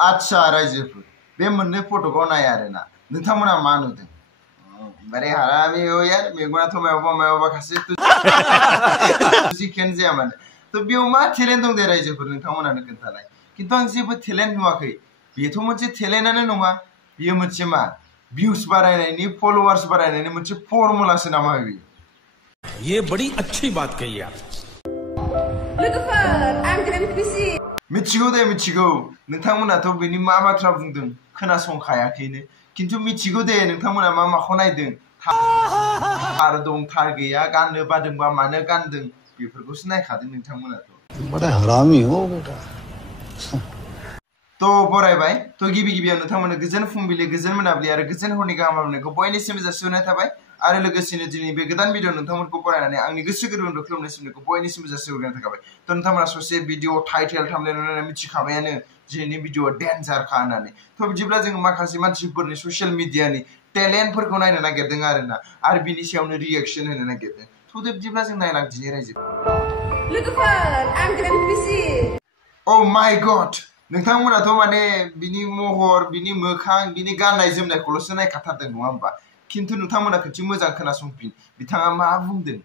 आच्छा रायजोफोर बे मोननै फट'खौ नाय आरोना नोंथांमोना मा नुदों बारे हारामि हो यार मेगनाथ' मायावबा खासे जिखियानो जाया मानो तो बेयाव मा टेलेन्ट दं दे रायजोफोर नोंथांमोनानो खोन्थालाय खिन्थु आं जेबो टेलेन्ट नुवाखै बेथ' मोनसे टेलेन्टआनो नङा बेयो मोनसे मा भिउस बारायनायनि फलोवार्स बारायनायनि मोनसे फर्मुलासो नामा बेयो ये बड़ी अच्छी बात कही आप मिथिगौ दे मिथिगौ नोंथांमोनाथ' बेनि मा बाथ्रा बुंदों खोनासंखायाखैनो खिन्थु मिथिगौ दे नोंथांमोना मा माखौ नायदों थार दं थार गैया गाननो बादोंबा मानो गानदों बेफोरखौसो नायखादों नोंथांमोनाथ' बड़ा हरामी हो बेटा तो बरायबाय तो गिबियाव नोंथांमोननो गोजोन फुंबिलि गोजोन मोनाबिलि आरो गोजोन हरनि गाहाम हामलायनायखौ बयनिसिमबो जासिहरनाय थाबाय आरो लोगोसेनो दिनै बे गोदान भिडिअ नोंथांमोनखौ फरायनानै आंनि गोसो गोरबोनिफ्राय खुलुमनाय सिमनायखौ बयनिसिमबो जासिहरनाय थाबाय तो नोंथांमोना ससे भिडिअ टाइटेल थाम्बनेल नुनानै मिथिखाबायानो दिनैनि भिडिअआ डेन्जारखा होननानै तो बिदिब्ला जों माखासे मानसिफोरनि ससियेल मिडियानि टेलेन्टफोरखौ नायनो नागिरदों आरोना आरो बिनि सायावनो रिएक्सन होनो नागिरदों तो बिदिब्ला जों नायलांदिनि रायजो ओ माय गॉड नोंथांमोनाथ' माने बिनि महर बिनि मोखां बिनि गाननाय जोमनायखौल'सो नायखाथारदों नङा होमबा खिन्थु नोंथांमोना खनसे मोजां खोनासंफिन बिथाङा मा बुंदों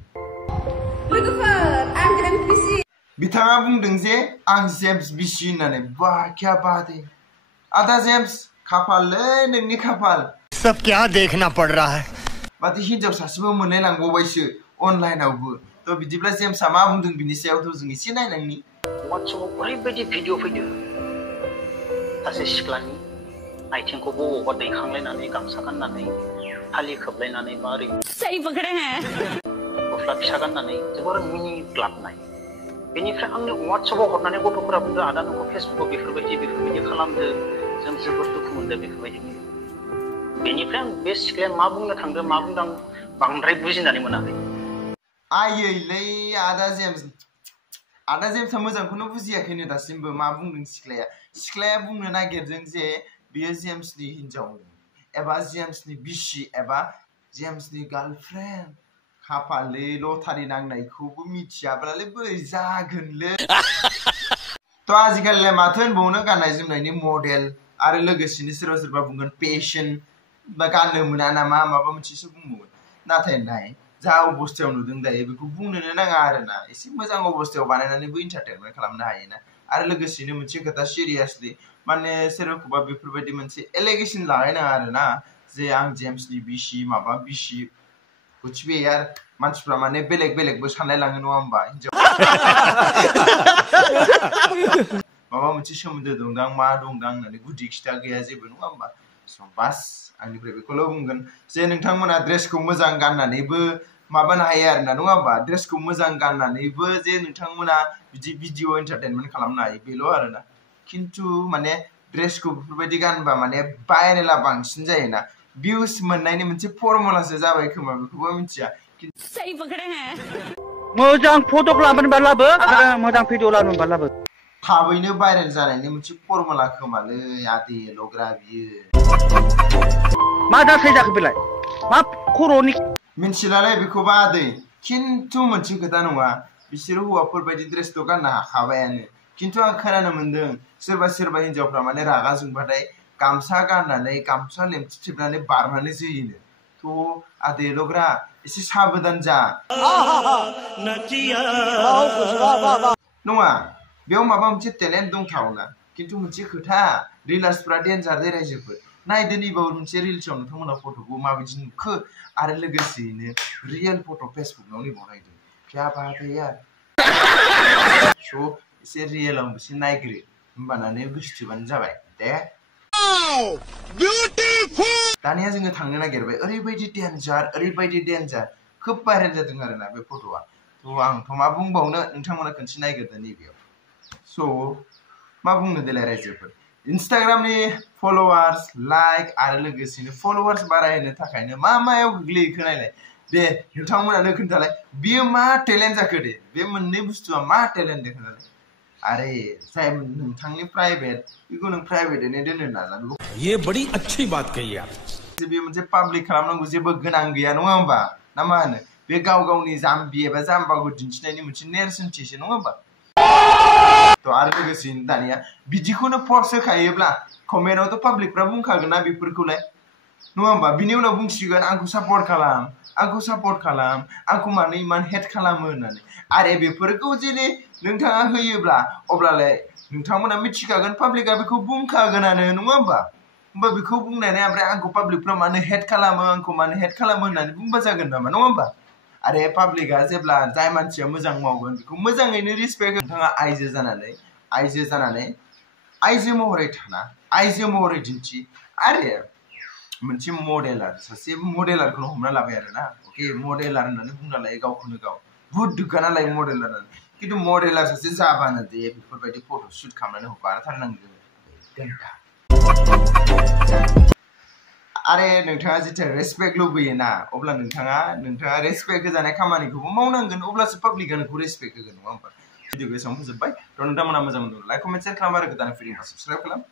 बिथाङा बुंदों जे आं जेम्स बिसि होननानै बा क्या बात है आदा जेम्स खाफाललै नोंनि खाफाल सब क्या देखना पड़ रहा है माथो हिनजाव सासेबो मोनलायलांबावबायसो अनलाइनावबो तो बिदिब्ला जेम्सआ मा बुंदों बिनि सायावथ' जों एसे नायनांनि WhatsApp ओरैबायदि भिडिअ फैदों सासे सिख्लानि आथिंखौ बबावबा दैखांलायनानै गामसा गाननानै फालि खोबलायनानै मा ओरै सही पकड़े हैं गस्ला फिसा गाननानै जोबोर मिनि ग्लाबनाय बेनिफ्राय आंनो WhatsAppआव हरनानै गथ'फोरा बुंदों आदा नोंखौ फेसबुकआव बेफोरबायदि खालामदो जों जोबोर दुखु मोनदों बेफोरबायदि बेनिफ्राय आं बे सिख्लाया मा बुंनो थांदों मा बुंदों आं बांद्राय बुजिनानै मोनाखै आयैलै आदा जेम्सआ मोजांखौनो बुजियाखैनो दासिमबो मा बुंदों सिख्लाया बुंनो नागिरदों जे बियो जेम्सनि हिनजाव एबा जेम्सनि बिसि एबा जेम्सनि गार्लफ्रेन्ड खाफाललै लटारि नांनायखौबो मिथियाब्लालाय बोरै जागोनलै तो आजिखालिलाय माथो होनबावनो गाननाय जोमनायनि मडेल आरो लोगोसेनो सोरबा बुंगोन पेशन बा गाननो मोना नामा माबा मोनसेसो बुंबावगोन नाथाय नाय जा अबस्थायाव नुदों दायो बेखौ बुंनोनो नाङा आरोना एसे मोजां अबस्थायाव बानायनानैबो एन्टारटेनमेन्ट खालामनो हायोना आरो लोगोसेनो मोनसे खोथा सिरियासलि माने सोरखौबा बेफोरबायदि मोनसे एलिगेसन लागायनाङा आरोना जे आं जेम्सनि बिसि माबा बिसि कुछ भी यार मानसिफ्रा माने बेलेगबो सानलायलाङो नङा होमबा हिनजाव माबा मोनसे सोमोन्दो दंदां मा दंदां होननानै गुदि खिथा गैया जेबो नङा होमबा स' बास आंनिफ्राय बेखौल' बुंगोन जे नोंथांमोना ड्रेसखौ मोजां गाननानैबो माबानो हायो आरोना नङा होमबा ड्रेसखौ मोजां गाननानैबो जे नोंथांमोना बिदि भिडिअ एन्टारटेनमेन्ट खालामनो हायो बेल' आरोना खिन्थु माने ड्रेसखौ बेफोरबायदि गानबा माने भाइरेला बांसिन जायोना भिउस मोननायनि मोनसे फर्मुलासो जाबाय खोमा बेखौबो मिथिया सही पकड़े हैं मोजां फटक लाबोनोबा लाबो आरो मोजां भिडिअ लाबोनोबा लाबो थाबैनो भाइरेल जानायनि मोनसे फर्मुला खोमालै आदे लग्रा बियो मा जाथाय जाखो बेलाय मा खर'नि मिथिलालै बेखौबा आदै खिन्थु मोनसे खोथा नङा बिसोरो हौवाफोर बायदि ड्रेसथ' गाननो हाखाबायानो खिन्थु आं खोनानो मोनदों सोरबा हिनजावफ्रा माने रागा जोंबाथाय गामसा गाननानै गामसा लेंथिथेबनानै बारनानै जोयोनो थ' आदै लग्रा एसे साबधान जा नङा बेयाव माबा मोनसे टेलेन्ट दंथावना खिन्थु मोनसे खोथा रिलार्सफ्रा डेन्जार दे रायजोफोर नायदो नैबाव मोनसे रिल्सआव नोंथांमोना फट'खौ माबायदि नुखो आरो लोगोसेयैनो रियेल फट' फेसबुकआव नैबाव नायदो क्या बात है यार स' एसे रियेलाव मोनसे नायग्रो होमबानानै गोसोथोबानो जाबाय दे दानिया जोङो थांनो नागिरबाय ओरैबायदि डेन्जार खोब भाइरेल जादों आरोना बे फट'आ थ' आंथ' मा बुंबावनो नोंथांमोना खनसे नायग्रोदो नैबेयाव स' मा बुंनो देलाय रायजोफोर इन्सटाग्रामनि फलोवार्स लाइक आरो लोगोसेनो फलोवार्स बारायहोनो थाखायनो मायाव गोग्लैखो नायलाय दे नोंथांमोनानो खोन्थालाय बियो मा टेलेन्ट जाखो दे बे मोननै बुस्थुआ मा टेलेन्ट दे खोन्थालाय अरे जाय नोंथांनि प्राइवेट बेखौ नों प्राइवेटैनो दोननो नाजा बेखौ ये बड़ी अच्छी बात कही आप बे मोनसे पाब्लिक खालामनांगौ जेबो गोनां गैया नङा होमबा ना मा होनो बे गाव गावनि जाम्बि एबा जाम्बाखौ दिन्थिनायनि मोनसे नेरसोनथिसो नङा होमबा थ' आरो लोगोसेनो दानिया बिदिखौनो फर्स होखायोब्ला कमेन्टआवथ' पाब्लिकफ्रा बुंखागोन ना बेफोरखौलाय नङा होमबा बिनि उनाव बुंसिगोन आंखौ सापर्ट खालाम आंखौ मानो इमान हेट खालामो होननानै आरे बेफोरखौ जुदि नोंथाङा होयोब्ला अब्लालाय नोंथांमोना मिथिखागोन पाब्लिकआ बेखौ बुंखागोनानो नङा होमबा बेखौ बुंनानै ओमफ्राय आंखौ पाब्लिकफ्रा मानो हेट खालामो होननानै बुंबा जागोन नामा नङा होमबा आरे पाब्लिकआ जेब्ला जाय मानसिया मोजां मावगोन बेखौ मोजाङैनो रिसपेक्ट नोंथाङा आइजो जानानै आइजो महरै थाना आइजो महरै दिन्थि आरे मोनसे मडेलार सासे मडेलारखौनो हमना लाबाय आरोना अके मडेलार होननानै बुंना लायो गावखौनो गाव बुहुत दुग्गाना लायो मडेलार खिन्थु मडेलार सासे जाबानो दे बेफोरबायदि फट' शुट खालामनानै हगारथारनांगोन आरे नोंथाङा जिथिया रेसपेक्ट लुबैयोना अब्ला नोंथाङा रेसपेक्ट होजानाय खामानिखौबो मावनांगोन अब्लासो पाब्लिकआ नोंखौ रेसपेक्ट होगोन नङा होमबा भिडिअखौ एसेबां फोजोबबाय थ' नोंथांमोना मोजां मोनदों लाइक कमेन्ट शेयार खालाम आरो गोदान फैदोंबा साबस्क्राइब खालाम